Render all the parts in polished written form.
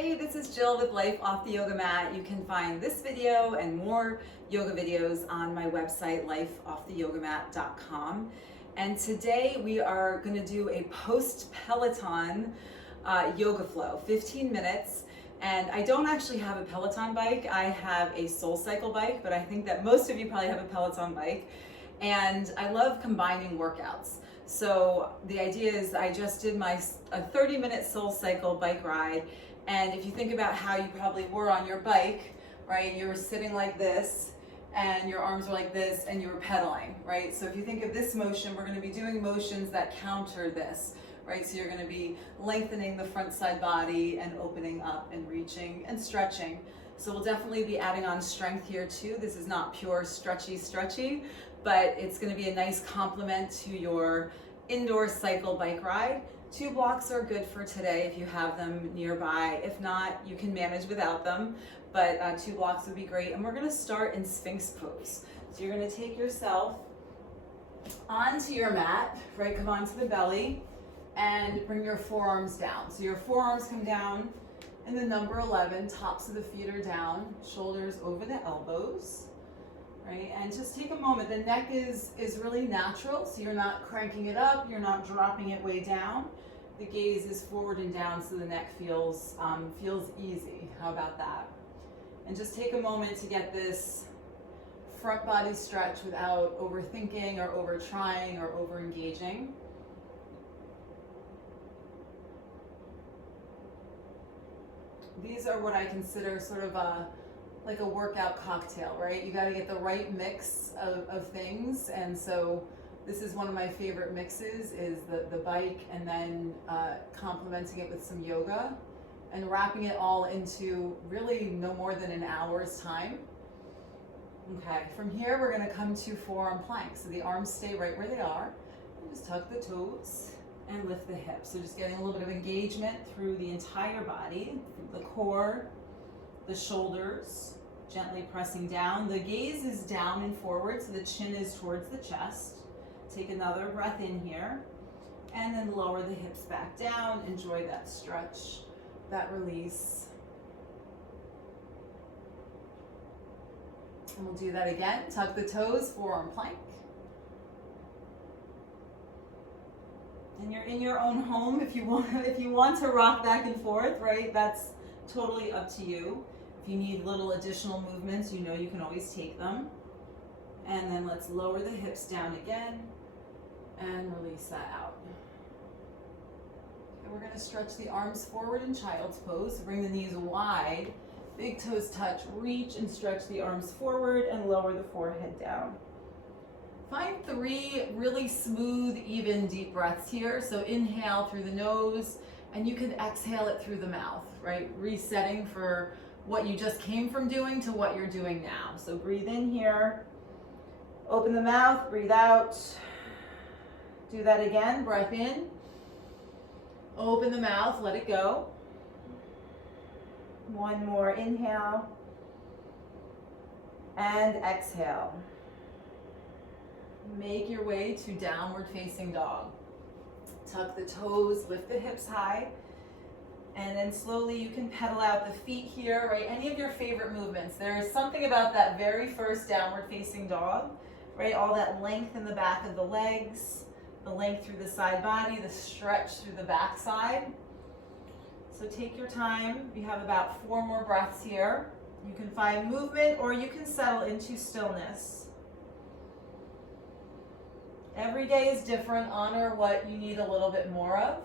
Hey, this is Jill with Life Off the Yoga Mat. You can find this video and more yoga videos on my website, lifeofftheyogamat.com. And today we are going to do a post-Peloton yoga flow, 15 minutes. And I don't actually have a Peloton bike. I have a SoulCycle bike, but I think that most of you probably have a Peloton bike. And I love combining workouts. So the idea is I just did a 30-minute SoulCycle bike ride. And if you think about how you probably were on your bike, right, you were sitting like this and your arms were like this and you were pedaling, right? So if you think of this motion, we're going to be doing motions that counter this, right? So you're going to be lengthening the front side body and opening up and reaching and stretching. So we'll definitely be adding on strength here too. This is not pure stretchy, but it's going to be a nice complement to your indoor cycle bike ride. 2 blocks are good for today if you have them nearby. If not, you can manage without them, but 2 blocks would be great. And we're going to start in Sphinx pose. So you're going to take yourself onto your mat, right? Come onto the belly and bring your forearms down. So your forearms come down in the number 11, tops of the feet are down, shoulders over the elbows. Right? And just take a moment. The neck is really natural, so you're not cranking it up, you're not dropping it way down. The gaze is forward and down, so the neck feels easy. How about that? And just take a moment to get this front body stretch without overthinking or over trying or over engaging. These are what I consider sort of like a workout cocktail, right? You got to get the right mix of things. And so this is one of my favorite mixes is the bike and then complementing it with some yoga and wrapping it all into really no more than an hour's time. Okay, from here we're going to come to forearm plank. So the arms stay right where they are. And just tuck the toes and lift the hips. So just getting a little bit of engagement through the entire body, the core, the shoulders, gently pressing down. The gaze is down and forward, so the chin is towards the chest. Take another breath in here, and then lower the hips back down. Enjoy that stretch, that release. And we'll do that again. Tuck the toes, forearm plank. And you're in your own home if you want to rock back and forth, right? That's totally up to you. If you need little additional movements, you know you can always take them. And then let's lower the hips down again and release that out. Okay, we're going to stretch the arms forward in child's pose. So bring the knees wide, big toes touch, reach and stretch the arms forward and lower the forehead down. Find 3 really smooth, even, deep breaths here. So inhale through the nose, and you can exhale it through the mouth, right? Resetting for what you just came from doing to what you're doing now. So breathe in here, open the mouth, breathe out. Do that again, breath in, open the mouth, let it go. One more, inhale, and exhale. Make your way to downward facing dog. Tuck the toes, lift the hips high, and then slowly you can pedal out the feet here, right? Any of your favorite movements. There is something about that very first downward facing dog, right? All that length in the back of the legs, the length through the side body, the stretch through the back side. So take your time. You have about 4 more breaths here. You can find movement or you can settle into stillness. Every day is different. Honor what you need a little bit more of,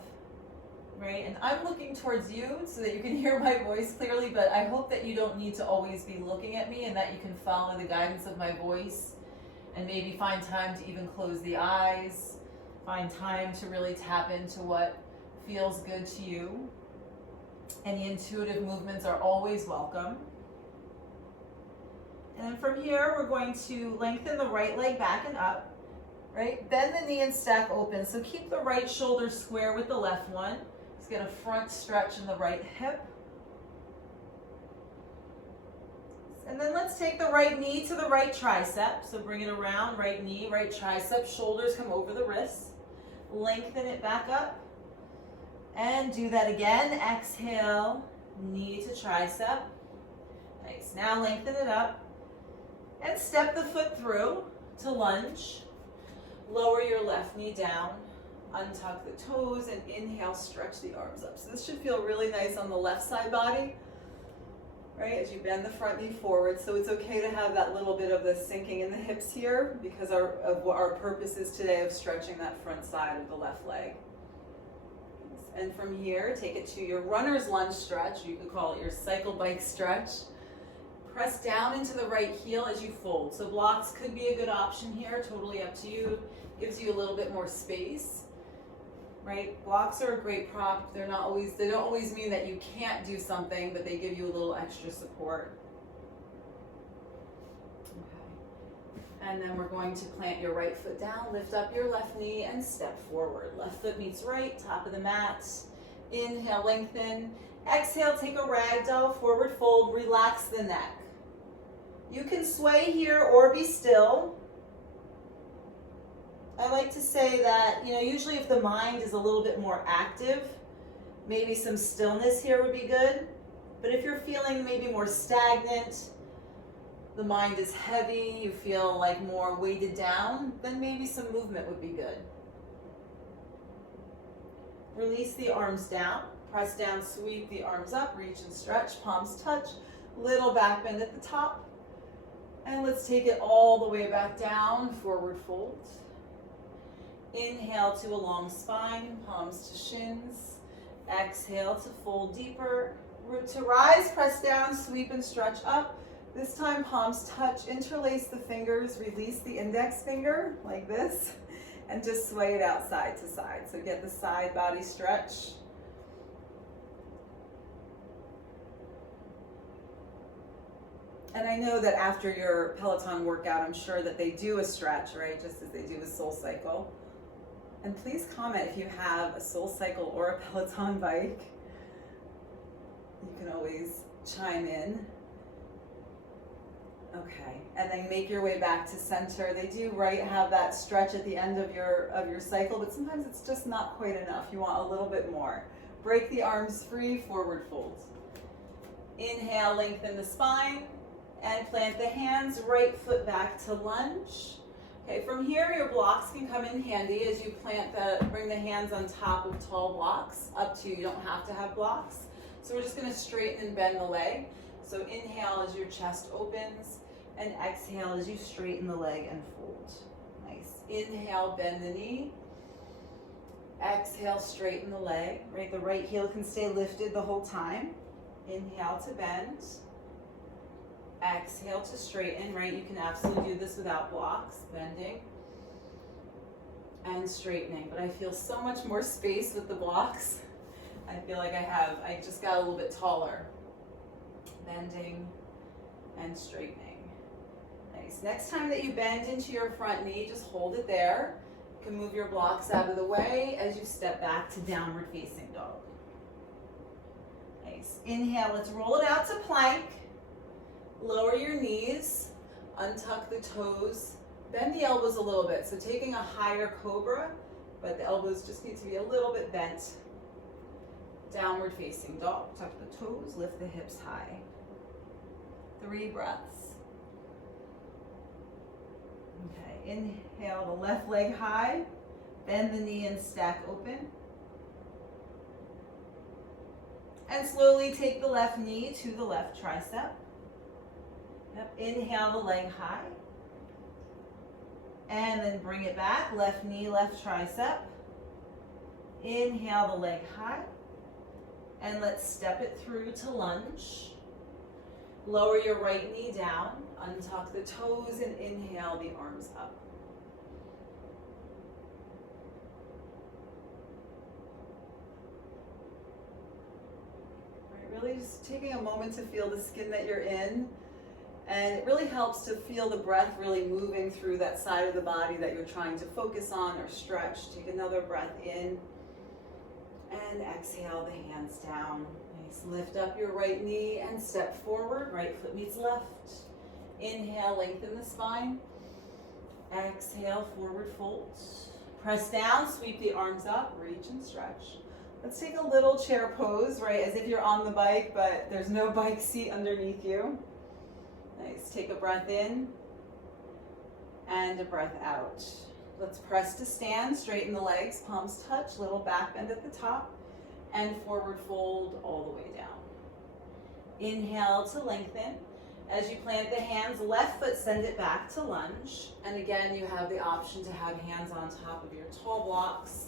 right? And I'm looking towards you so that you can hear my voice clearly, but I hope that you don't need to always be looking at me and that you can follow the guidance of my voice and maybe find time to even close the eyes, find time to really tap into what feels good to you. Any intuitive movements are always welcome. And then from here, we're going to lengthen the right leg back and up. Right? Bend the knee and stack open. So keep the right shoulder square with the left one. Just get a front stretch in the right hip. And then let's take the right knee to the right tricep. So bring it around, right knee, right tricep. Shoulders come over the wrists. Lengthen it back up. And do that again. Exhale knee to tricep. Nice. Now lengthen it up and step the foot through to lunge. Lower your left knee down, untuck the toes, and inhale, stretch the arms up. So this should feel really nice on the left side body, right, as you bend the front knee forward. So it's okay to have that little bit of the sinking in the hips here because of what our purpose is today of stretching that front side of the left leg. And from here, take it to your runner's lunge stretch. You could call it your cycle bike stretch. Press down into the right heel as you fold. So blocks could be a good option here, totally up to you. Gives you a little bit more space, right? Blocks are a great prop. They don't always mean that you can't do something, but they give you a little extra support. Okay. And then we're going to plant your right foot down, lift up your left knee, and step forward. Left foot meets right, top of the mat. Inhale, lengthen. Exhale, take a ragdoll, forward fold, relax the neck. You can sway here or be still. I like to say that, usually if the mind is a little bit more active, maybe some stillness here would be good. But if you're feeling maybe more stagnant, the mind is heavy, you feel like more weighted down, then maybe some movement would be good. Release the arms down, press down, sweep the arms up, reach and stretch, palms touch, little back bend at the top. And let's take it all the way back down, forward fold. Inhale to a long spine, palms to shins. Exhale to fold deeper. Root to rise, press down, sweep and stretch up. This time palms touch, interlace the fingers, release the index finger like this, and just sway it out side to side. So get the side body stretch. And I know that after your Peloton workout, I'm sure that they do a stretch, right? Just as they do a Soul Cycle. And please comment if you have a Soul Cycle or a Peloton bike. You can always chime in. Okay, and then make your way back to center. They do, right, have that stretch at the end of your cycle, but sometimes it's just not quite enough. You want a little bit more. Break the arms free, forward fold. Inhale, lengthen the spine. And plant the hands, right foot back to lunge. Okay, from here your blocks can come in handy as you bring the hands on top of tall blocks. Up to you, you don't have to have blocks. So we're just gonna straighten and bend the leg. So inhale as your chest opens, and exhale as you straighten the leg and fold. Nice. Inhale, bend the knee. Exhale, straighten the leg. Right, the right heel can stay lifted the whole time. Inhale to bend. Exhale to straighten, right? You can absolutely do this without blocks, bending and straightening. But I feel so much more space with the blocks. I feel like I just got a little bit taller. Bending and straightening. Nice. Next time that you bend into your front knee, just hold it there. You can move your blocks out of the way as you step back to downward facing dog. Nice. Inhale, let's roll it out to plank. Lower your knees, untuck the toes, bend the elbows a little bit. So taking a higher cobra, but the elbows just need to be a little bit bent. Downward facing dog, tuck the toes, lift the hips high. 3 breaths. Okay, inhale the left leg high, bend the knee and stack open. And slowly take the left knee to the left tricep. Yep. Inhale the leg high. And then bring it back, left knee, left tricep. Inhale the leg high. And let's step it through to lunge. Lower your right knee down, untuck the toes, and inhale the arms up. Right, really just taking a moment to feel the skin that you're in. And it really helps to feel the breath really moving through that side of the body that you're trying to focus on or stretch. Take another breath in and exhale the hands down. Nice. Lift up your right knee and step forward. Right foot meets left. Inhale, lengthen the spine. Exhale, forward fold. Press down, sweep the arms up, reach and stretch. Let's take a little chair pose, right, as if you're on the bike, but there's no bike seat underneath you. Nice, take a breath in and a breath out. Let's press to stand, straighten the legs, palms touch, little back bend at the top, and forward fold all the way down. Inhale to lengthen. As you plant the hands, left foot send it back to lunge. And again, you have the option to have hands on top of your tall blocks.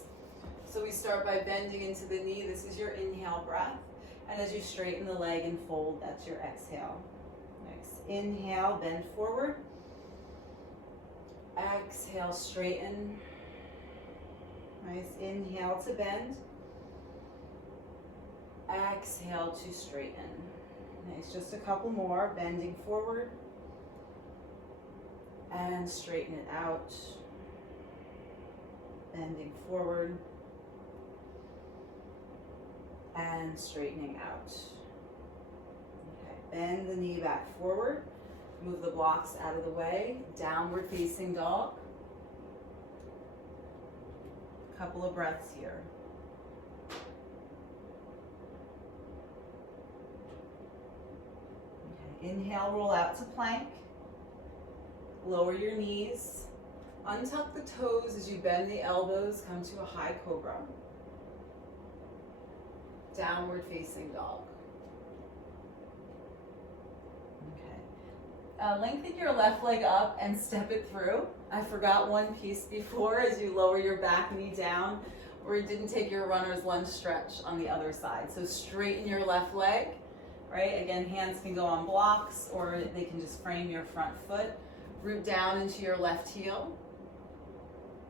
So we start by bending into the knee. This is your inhale breath. And as you straighten the leg and fold, that's your exhale. Nice. Inhale, bend forward. Exhale, straighten. Nice. Inhale to bend. Exhale to straighten. Nice. Just a couple more. Bending forward. And straighten it out. Bending forward. And straightening out. Okay. Bend the knee back forward. Move the blocks out of the way. Downward facing dog. Couple of breaths here. Okay. Inhale, roll out to plank. Lower your knees. Untuck the toes as you bend the elbows. Come to a high cobra. Downward facing dog. Lengthen your left leg up and step it through. I forgot one piece before as you lower your back knee down, or you didn't take your runner's lunge stretch on the other side. So straighten your left leg, right? Again, hands can go on blocks or they can just frame your front foot. Root down into your left heel.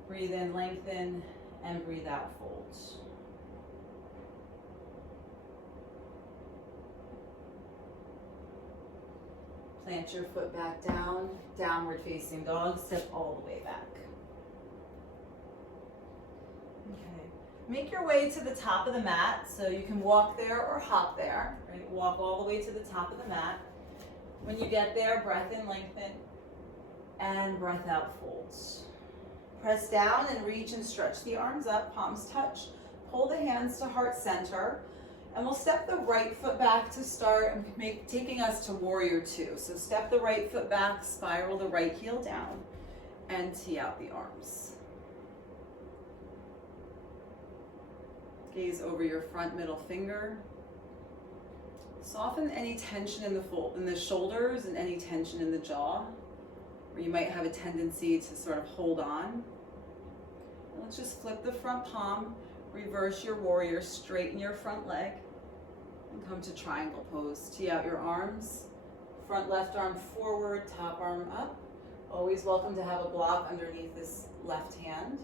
Breathe in, lengthen, and breathe out, fold. Plant your foot back down, downward facing dog, step all the way back. Okay. Make your way to the top of the mat, so you can walk there or hop there, right? Walk all the way to the top of the mat. When you get there, breath in, lengthen, and breath out, folds. Press down and reach and stretch the arms up, palms touch. Pull the hands to heart center. And we'll step the right foot back to start and taking us to warrior two. So step the right foot back, spiral the right heel down, and tee out the arms. Gaze over your front middle finger. Soften any tension in the shoulders and any tension in the jaw, where you might have a tendency to sort of hold on. And let's just flip the front palm, reverse your warrior, straighten your front leg, and come to triangle pose. Tee out your arms, front left arm forward, top arm up. Always welcome to have a block underneath this left hand.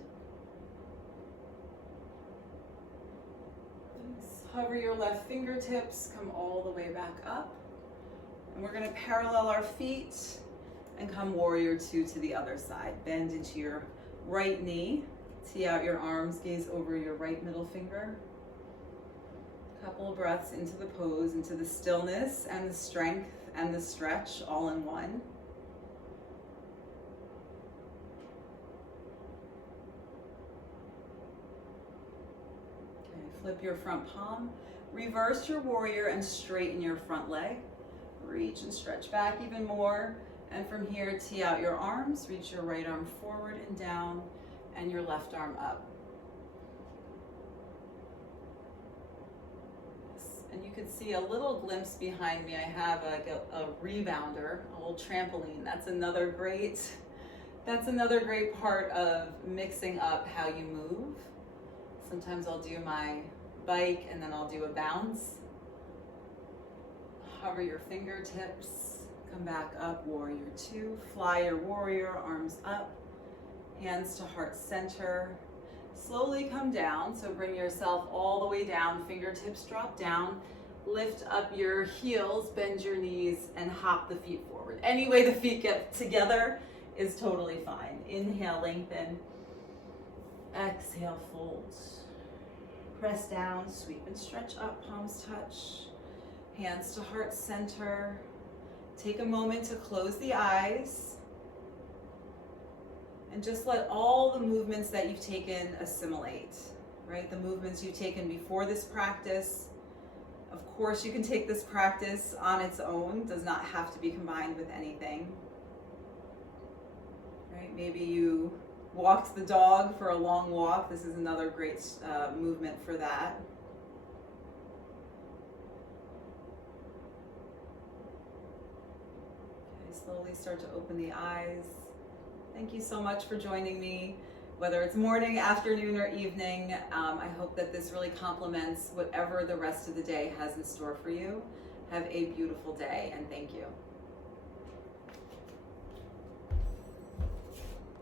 Hover your left fingertips, come all the way back up. And we're gonna parallel our feet and come warrior two to the other side. Bend into your right knee, tee out your arms, gaze over your right middle finger. Couple of breaths into the pose, into the stillness and the strength and the stretch all in one. Okay, flip your front palm, reverse your warrior and straighten your front leg. Reach and stretch back even more. And from here, tee out your arms, reach your right arm forward and down, and your left arm up. And you can see a little glimpse behind me. I have a rebounder, a little trampoline. That's another great part of mixing up how you move. Sometimes I'll do my bike and then I'll do a bounce. Hover your fingertips, come back up, warrior two. Fly your warrior, arms up, hands to heart center. Slowly come down, so bring yourself all the way down, fingertips drop down, lift up your heels, bend your knees, and hop the feet forward. Any way the feet get together is totally fine. Inhale, lengthen. Exhale, fold. Press down, sweep and stretch up, palms touch. Hands to heart center. Take a moment to close the eyes. And just let all the movements that you've taken assimilate. right? The movements you've taken before this practice. Of course, you can take this practice on its own, does not have to be combined with anything. Right? Maybe you walked the dog for a long walk. This is another great movement for that. Okay, slowly start to open the eyes. Thank you so much for joining me. Whether it's morning, afternoon, or evening, I hope that this really complements whatever the rest of the day has in store for you. Have a beautiful day, and thank you.